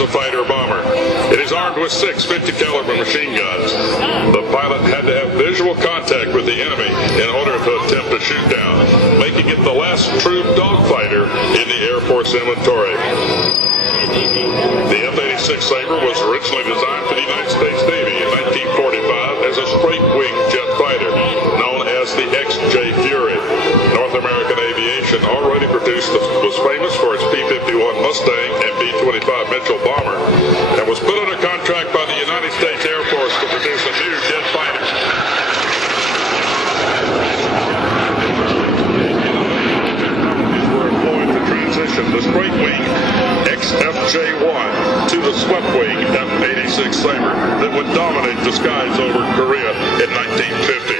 as a fighter bomber. It is armed with 6 50 caliber machine guns. The pilot had to have visual contact with the enemy in order to attempt a shoot down, making it the last true dogfighter in the Air Force inventory. The F-86 Saber was originally designed for the United States Navy in 1945 as a straight-wing jet fighter, known as the XJ Fury. North American Aviation already was famous for its P-51 Mustang and B-25 Mitchell bomber, and was put under contract by the United States Air Force to produce a new jet fighter. Were employed to transition the straight-wing XFJ-1 to the swept-wing F-86 Saber that would dominate the skies over Korea in 1950.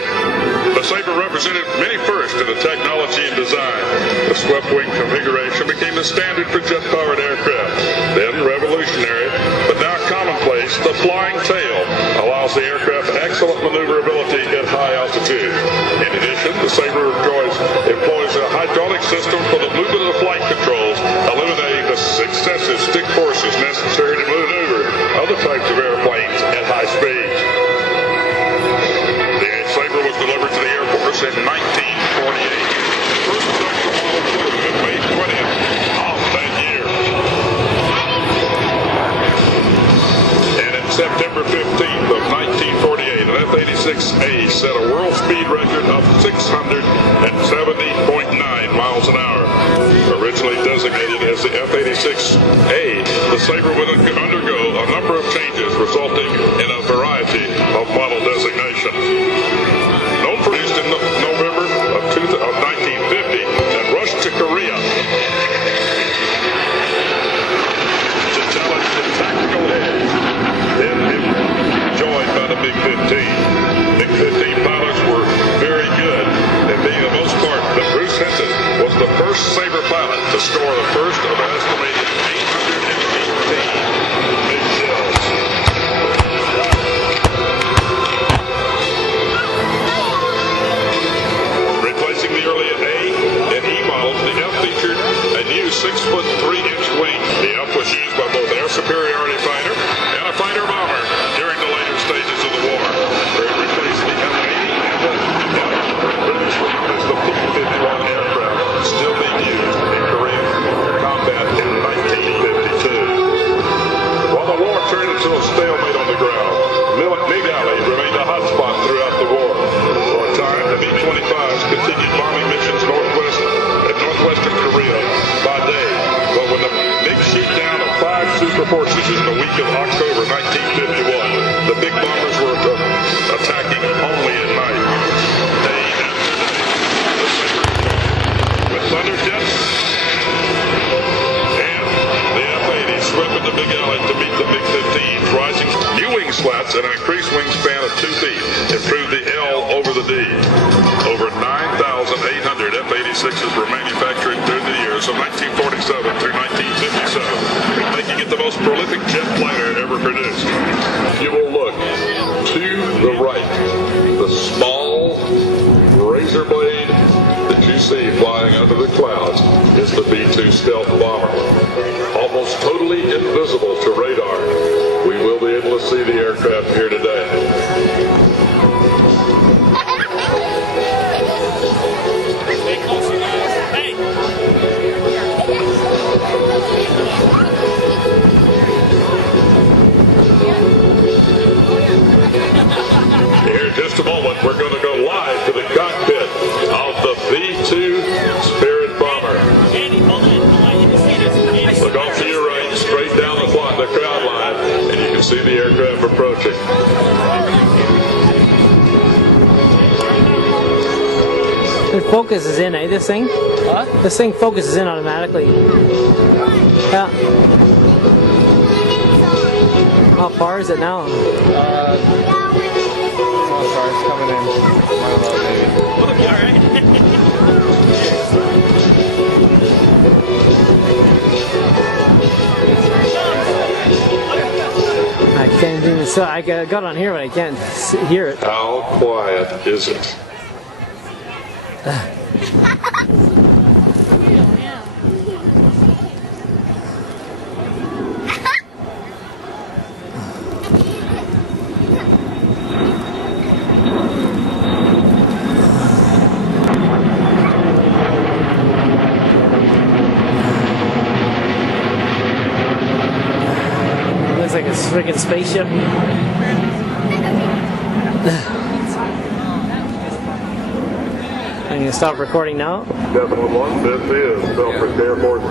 The Saber represented many firsts in the technology and design. The swept-wing configuration became the standard for jet-powered aircraft. Then revolutionary, but now commonplace, the flying tail allows the aircraft excellent maneuverability at high altitude. In addition, the Saber employs a hydraulic system for the movement of the flight controls, eliminating the successive stick forces necessary to maneuver other types of airplanes at high speeds. The Saber was delivered to the Air Force in 1948. First production model flew on May 20th of that year. And in September 15th of 1948, an F-86A set a world speed record of 670.9 miles an hour. Originally designated as the F-86A, the Saber would undergo a number of changes, resulting in a variety of model designations. Produced in November of 1950 and rushed to Korea to challenge the tactical edge, then joined by the MiG-15. MiG-15 pilots were very good, and being the most part that Bruce Hinton was the first Saber pilot to score the first of an estimated 818 MiG shells. The early A and E models, the F featured a new 6'3" wing. The F was used by both air superiority fighter and a fighter bomber during the later stages of the war, where it replaced the F-80 and the F. British as the P-51 aircraft still being used in Korean combat in 1952. While the war turned into a stalemate on the ground, MiG Alley remained a hotspot throughout the war. For a time, the B-25s continued bombing missions northwestern Korea by day, but when the MiG shoot down of 5 super forces in the week of October 1951, the big bombers were attacking only at night, day after day. With Thunder jets and the F-80 swept into Big Alley to meet the MiG-15s, rising new wing slats and an increased wingspan of 2 feet improved the L over the D. Over 9,800 F-86s were manufactured through the years of 1947 through 1957, making it the most prolific jet fighter ever produced. You will look to the right. The small razor blade that you see flying under the clouds is the B-2 stealth bomber. Almost totally invisible to radar, we will be able to see the aircraft here today. Here in just a moment, we're going to go live to the cockpit of the B-2 Spirit bomber. Look off to your right, straight down the crowd line, and you can see the aircraft approaching. It focuses in, eh, this thing? Huh? This thing focuses in automatically. Yeah. How far is it now? How far it's coming in? I don't know, maybe. Will it be alright? I can't even. So I got on here, but I can't hear it. How quiet is it? friggin' spaceship. I'm gonna stop recording now. Decimal 1, this is Selfridge Air Force.